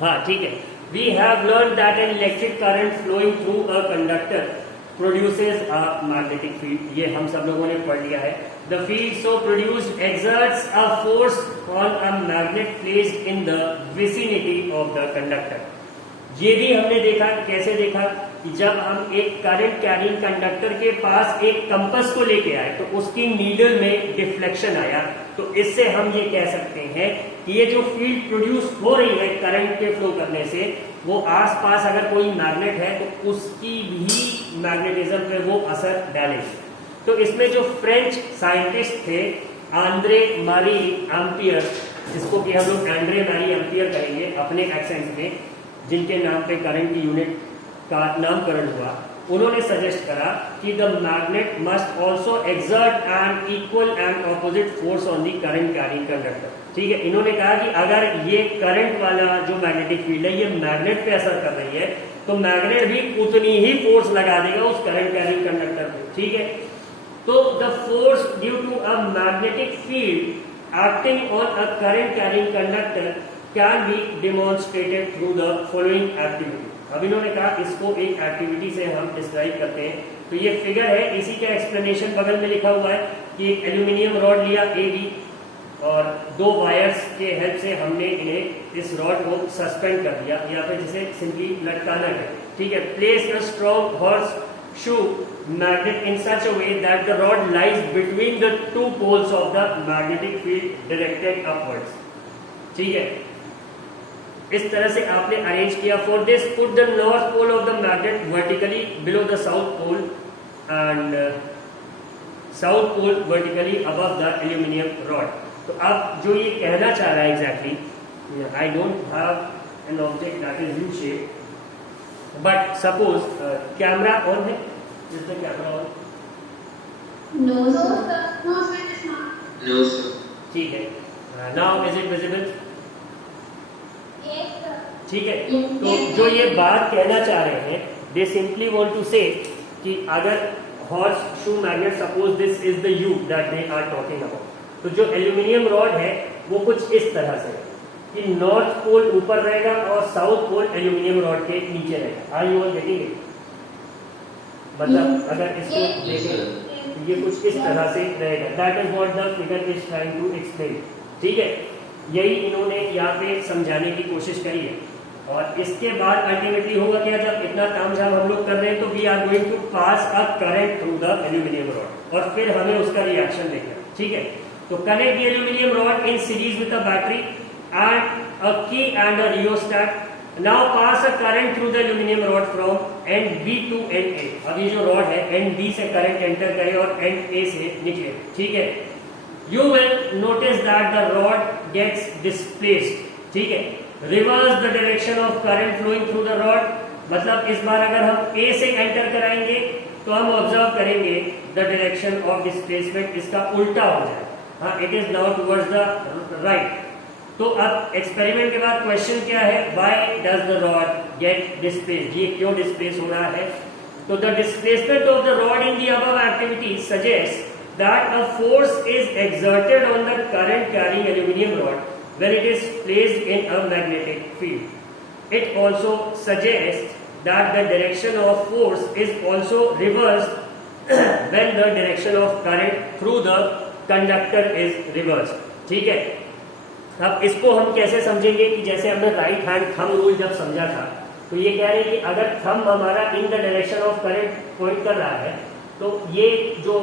हाँ ठीक है। We have learn that an electric current flowing through a conductor produces a magnetic field, ये हम सब लोगों ने पढ़ लिया है। The field so produced exerts a force on a magnet placed in the vicinity of the conductor. ये भी हमने देखा, कैसे देखा कि जब हम एक करंट कैरिंग कंडक्टर के पास एक कंपास को लेके आए तो उसकी नीडल में डिफ्लेक्शन आया, तो इससे हम ये कह सकते हैं कि ये जो फील्ड प्रोड्यूस हो रही है करंट के फ्लो करने से, वो आसपास अगर कोई मैग्नेट है तो उसकी भी मैग्नेटिज्म पे वो असर डालेगी। तो इसमें जो फ्रेंच साइंटिस्ट थे आंद्रे मारी एम्पियर, जिसको कि हम लोग एंड्रे मारी एम्पियर कहेंगे अपने एक्सेंट में, जिनके नाम पे करंट की यूनिट का नामकरण हुआ, उन्होंने सजेस्ट करा कि the magnet must also exert an equal and opposite force on the current carrying conductor. ठीक है, इन्होंने कहा कि अगर ये करंट वाला जो मैग्नेटिक फील्ड है ये मैग्नेट पे असर कर रही है तो मैग्नेट भी उतनी ही फोर्स लगा देगा उस करंट कैरिंग कंडक्टर पे। ठीक है, तो the force due to a magnetic field acting on a current carrying conductor can be demonstrated through the following activity. अब इन्होंने कहा इसको एक एक्टिविटी से हम डिस्क्राइब करते हैं। तो ये फिगर है, इसी का एक्सप्लेनेशन बगल में लिखा हुआ है कि एक एल्यूमिनियम रॉड लिया AB और दो वायर्स के हेल्प से हमने इन्हें इस रॉड को सस्पेंड कर दिया या फिर जिसे सिंपली लटकाना है। ठीक है, place a strong horse shoe magnet in such a way that the rod lies between the two poles of the magnetic field directed upwards। ठीक है, इस तरह से आपने अरेंज किया। For this put the north pole of the magnet vertically below the south pole and south pole vertically above the aluminium rod. तो अब जो ये कहना चाह रहा है exactly, I don't have an object that is U shape, but suppose camera on है, is the camera on? No sir, no sir, no sir. ठीक है, नाउ इज इट विजिबल? ठीक है, तो जो ये बात कहना चाह रहे हैं, दे सिंपली वांट टू से कि अगर horse shoe magnet, suppose this is the U that they are talking about, तो जो एल्यूमिनियम रॉड है वो कुछ इस तरह से कि नॉर्थ पोल ऊपर रहेगा और साउथ पोल एल्यूमिनियम रॉड के नीचे रहेगा। Are you all getting it? मतलब अगर इसको देखें तो ये कुछ इस तरह से रहेगा। That is what the figure is trying to explain. ठीक है, यही इन्होंने यहाँ पे समझाने की कोशिश करी है। और इसके बाद अल्टीमेटली होगा क्या, जब इतना तामझाम हम लोग कर रहे हैं तो we are going to pass a current through the aluminium rod और फिर हमें उसका रिएक्शन देखना। ठीक है, तो connect the aluminium rod in series with a battery and a key and a rheostat. Now pass a current through the aluminium rod from end B to end A। अब ये जो रॉड है end B से current enter करे और and A से निकले। ठीक है, you will notice that the rod gets displaced। ठीक है, reverse the direction of current flowing through the rod। मतलब इस बार अगर हम A से एंटर कराएंगे तो हम ऑब्जर्व करेंगे the direction of displacement इसका उल्टा हो जाए। हाँ, it is now towards the right। तो अब एक्सपेरिमेंट के बाद क्वेश्चन क्या है, why does the rod get displaced? ये क्यों डिस्प्लेस हो रहा है? तो the displacement of the rod in the above activity suggests that a force is exerted on the current carrying aluminum rod when it is placed in a magnetic field. It also suggests that the direction of force is also reversed when the direction of current through the conductor is reversed। ठीक है, अब इसको हम कैसे समझेंगे कि जैसे हमने राइट हैंड थंब रूल जब समझा था, तो ये कह रहे हैं कि अगर थंब हमारा in the direction of current point कर रहा है तो ये जो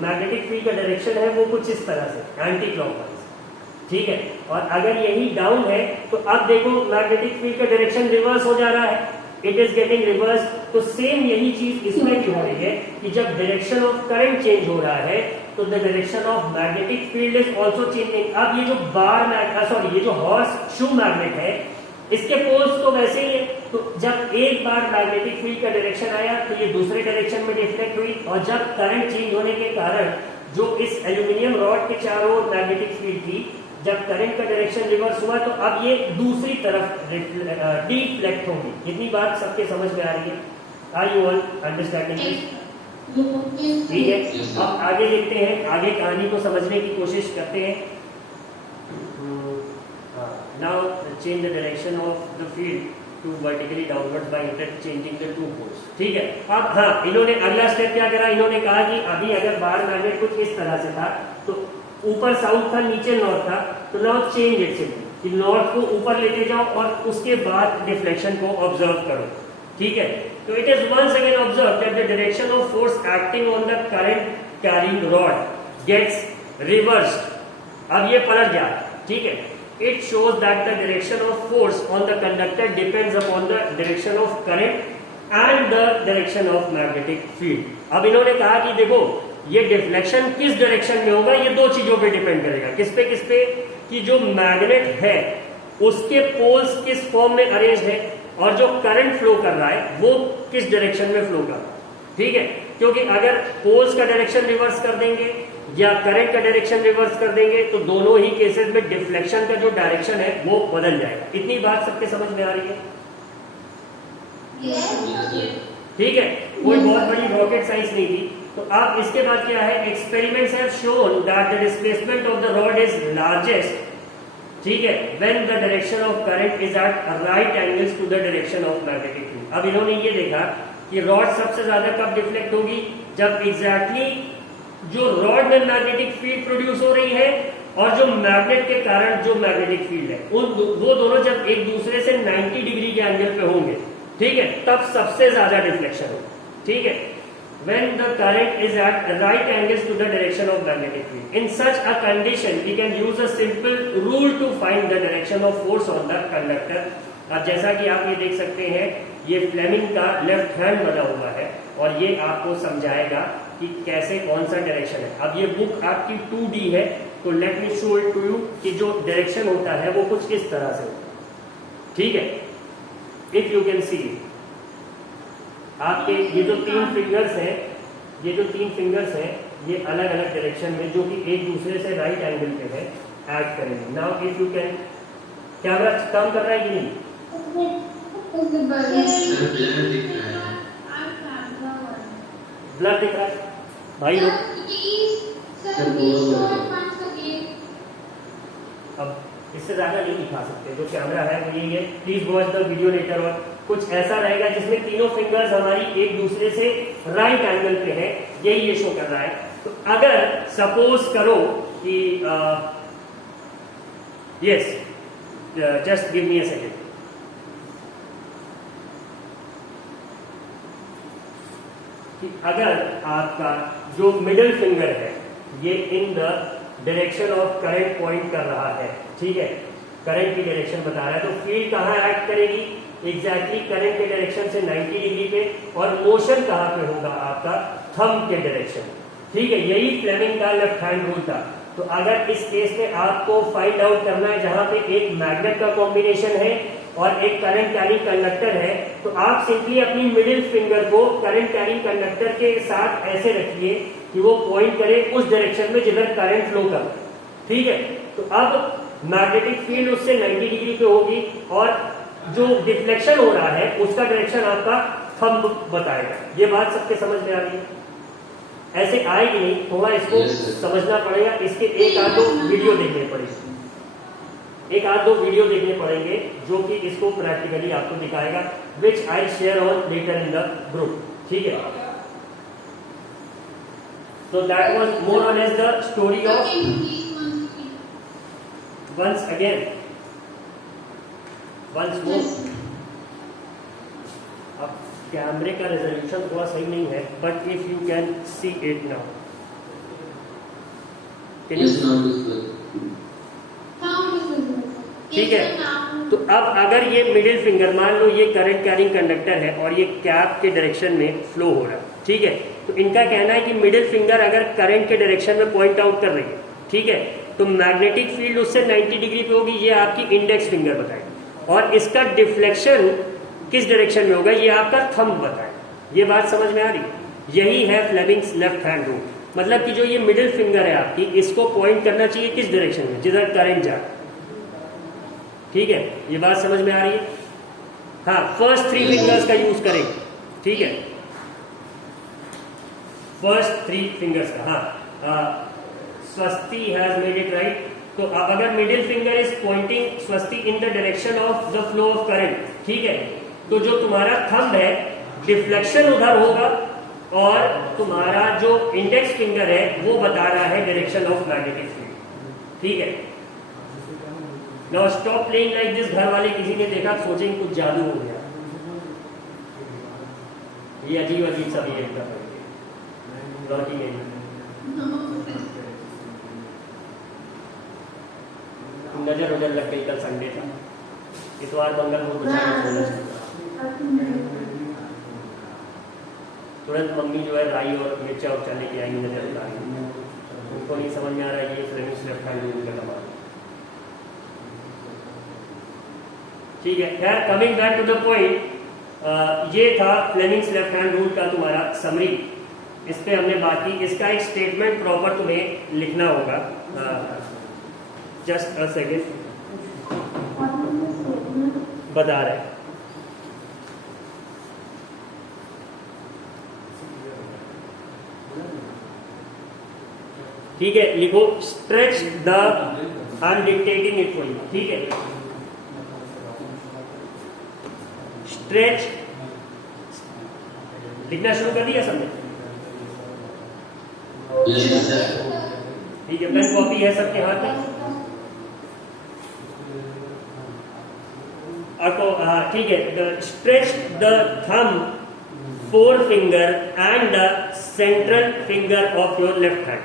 मैग्नेटिक फील्ड का डायरेक्शन है वो कुछ इस तरह से एंटी क्लॉकवाइज। ठीक है, और अगर यही डाउन है तो अब देखो मैग्नेटिक फील्ड का डायरेक्शन रिवर्स हो जा रहा है, इट इज गेटिंग रिवर्स। तो सेम यही चीज इसमें भी हो रही है कि जब डायरेक्शन ऑफ करंट चेंज हो रहा है तो the direction of magnetic field is also changing. अब ये जो ये जो हॉर्स शू मैग्नेट है इसके पोल्स तो वैसे ही है, तो जब एक बार मैग्नेटिक फील्ड का डायरेक्शन आया तो ये दूसरे डायरेक्शन में डिफ्लेक्ट हुई, और जब करंट चेंज होने के कारण जो इस एल्यूमिनियम रॉड के चारों ओर मैग्नेटिक फील्ड थी, जब करंट का डायरेक्शन रिवर्स हुआ तो अब ये दूसरी तरफ डिफ्लेक्ट होगी। इतनी बात सबके समझ में आ रही है? Are you all understanding? ठीक है, अब आगे देखते हैं, आगे कहानी को समझने की कोशिश करते हैं। Now change the direction of the field to vertically downwards by interchanging the two poles. ठीक है, अब हाँ इन्होंने अगला स्टेप क्या करा, इन्होंने कहा कि अभी अगर बाहर मैग्नेट कुछ इस तरह से था तो ऊपर साउथ था नीचे नॉर्थ था, तो नाउ चेंज इट सिंपली कि नॉर्थ को ऊपर लेके जाओ और उसके बाद डिफ्लेक्शन को ऑब्जर्व करो. ठीक है, तो it is once again observe that the direction of force acting on the current carrying rod gets reversed. अब ये पलट गया. ठीक है, it shows that the direction of force on the conductor depends upon the direction of current and the direction of magnetic field. अब इन्होंने कहा कि देखो ये डिफ्लेक्शन किस डायरेक्शन में होगा, ये दो चीजों पे डिपेंड करेगा. किस पे कि जो मैग्नेट है उसके पोल्स किस फॉर्म में अरेंज है और जो करंट फ्लो कर रहा है वो किस डायरेक्शन में फ्लो कर रहा है. ठीक है, क्योंकि अगर पोल्स का डायरेक्शन रिवर्स कर देंगे या करंट का डायरेक्शन रिवर्स कर देंगे तो दोनों ही केसेस में डिफ्लेक्शन का जो डायरेक्शन है वो बदल जाएगा. इतनी बात सबके समझ में आ रही है? ठीक है, कोई बहुत बड़ी रॉकेट साइंस नहीं थी. तो अब इसके बाद क्या है, experiments have shown that the displacement of the rod is largest. ठीक है, when the direction of current is at right angles to the direction of magnetic field. अब इन्होंने ये देखा कि रॉड सबसे ज्यादा कब डिफ्लेक्ट होगी, जब एग्जैक्टली जो रॉड में मैग्नेटिक फील्ड प्रोड्यूस हो रही है और जो मैग्नेट के कारण जो मैग्नेटिक फील्ड है वो दोनों जब एक दूसरे से 90 डिग्री के एंगल पे होंगे. ठीक है, तब सबसे ज्यादा डिफ्लेक्शन होगा. ठीक है, when the current is at right angles to the direction of magnetic field. In such a condition we can use a simple rule to find the direction of force on the conductor. अब जैसा कि आप ये देख सकते हैं ये Fleming का लेफ्ट हैंड बना हुआ है और ये आपको समझाएगा कि कैसे कौन सा डायरेक्शन है. अब ये बुक आपकी 2D है तो let me show it to you कि जो डायरेक्शन होता है वो कुछ इस तरह से होता है. ठीक है, इफ यू कैन सी आपके ये जो तीन फिंगर्स हैं ये अलग अलग डायरेक्शन में जो कि एक दूसरे से राइट एंगल पे है ऐड करेंगे. Now if you can, camera काम कर रहा है कि नहीं? ब्लर दिख रहा है भाई लोग. अब इससे ज्यादा नहीं दिखा सकते, जो कैमरा है वो ये. Please watch the video later. और कुछ ऐसा रहेगा जिसमें तीनों फिंगर्स हमारी एक दूसरे से राइट एंगल पे है, यही ये शो कर रहा है. तो अगर सपोज करो कि yes, just give me a second. कि अगर आपका जो मिडिल फिंगर है ये in the direction of current point कर रहा है. ठीक है, करंट की डायरेक्शन बता रहा है, तो फील्ड कहाँ एक्ट करेगी, एग्जैक्टली करंट के डायरेक्शन से 90 डिग्री पे. और मोशन कहाँ पे होगा, आपका थंब के डायरेक्शन. ठीक है, यही फ्लेमिंग का लेफ्ट हैंड रूल था. तो अगर इस केस में आपको फाइंड आउट करना है जहां पे एक मैग्नेट का कॉम्बिनेशन है और एक करंट कैरिंग कंडक्टर है, तो आप सिंपली अपनी मिडिल फिंगर को करंट कैरिंग कंडक्टर के साथ ऐसे रखिए कि वो पॉइंट करे उस डायरेक्शन में जिधर करंट फ्लो कर. ठीक है, तो अब मैग्नेटिक फील्ड उससे 90 डिग्री पे होगी और जो डिफ्लेक्शन हो रहा है उसका डायरेक्शन आपका थंब बताएगा. ये बात सबके समझ में आ रही है? ऐसे आएगी नहीं, थोड़ा इसको समझना पड़ेगा. इसके एक आध दो वीडियो देखने पड़ेंगे जो कि इसको प्रैक्टिकली आपको दिखाएगा, which I share on later in the group. ठीक है, so that was more or less the story of once more. अब कैमरे का रेजोल्यूशन थोड़ा सही नहीं है, but if you can see it now, ठीक है. तो अब अगर ये मिडिल फिंगर, मान लो ये करंट कैरिंग कंडक्टर है और ये कैप के डायरेक्शन में फ्लो हो रहा है. ठीक है, तो इनका कहना है कि मिडिल फिंगर अगर करंट के डायरेक्शन में पॉइंट आउट कर रही है, ठीक है, तो मैग्नेटिक फील्ड उससे 90 डिग्री पे होगी, ये आपकी इंडेक्स फिंगर बताएगी. और इसका डिफ्लेक्शन किस डायरेक्शन में होगा ये आपका थंब बताएगा. ये बात समझ में आ रही? यही है फ्लेमिंग्स लेफ्ट हैंड रूल. मतलब कि जो ये मिडिल फिंगर है आपकी, इसको पॉइंट करना चाहिए किस डायरेक्शन में, जिधर करंट जा. ठीक है, ये बात समझ में आ रही है? हाँ, फर्स्ट 3 फिंगर्स का यूज करेंगे. ठीक है, फर्स्ट 3 फिंगर्स का. हाँ, स्वस्ति हैज मेड इट राइट. तो अब अगर मिडिल फिंगर इज पॉइंटिंग स्वस्ति in the direction of the flow of current, ठीक है, तो जो तुम्हारा थंब है डिफ्लेक्शन उधर होगा और तुम्हारा जो इंडेक्स फिंगर है वो बता रहा है डायरेक्शन ऑफ मैग्नेटिक फील्ड, ठीक है। Now stop playing like this. घर वाले किसी ने देखा सोचेंगे कुछ जादू हो गया, ये अजीब अजीब सा बिहेव कर रहे हैं, लॉजिक नहीं। नजर उजर लग गई, कल संडे था, इतवार मंगल को तुरंत मम्मी जो है राई और मिर्चा और चने की आई नजर उतारी, उनको नहीं समझ में आ रहा है ये फ्लेमिश लेफ्ट हैंड रूल का कमाल, ठीक है। खैर coming back to the point, ये था फ्लेमिंग्स लेफ्ट हैंड रूल का तुम्हारा समरी, इस पे हमने बात की। इसका एक स्टेटमेंट प्रॉपर तुम्हें लिखना होगा, जस्ट अ सेकेंड, बता रहे हैं। ठीक है, लिखो stretch the, I am dictating it for you, ठीक है। स्ट्रेच लिखना शुरू कर दिया सबने? ठीक है, पेन कॉपी है सबके हाथ में? ठीक है। Stretch the thumb, four finger and the central finger of your left hand.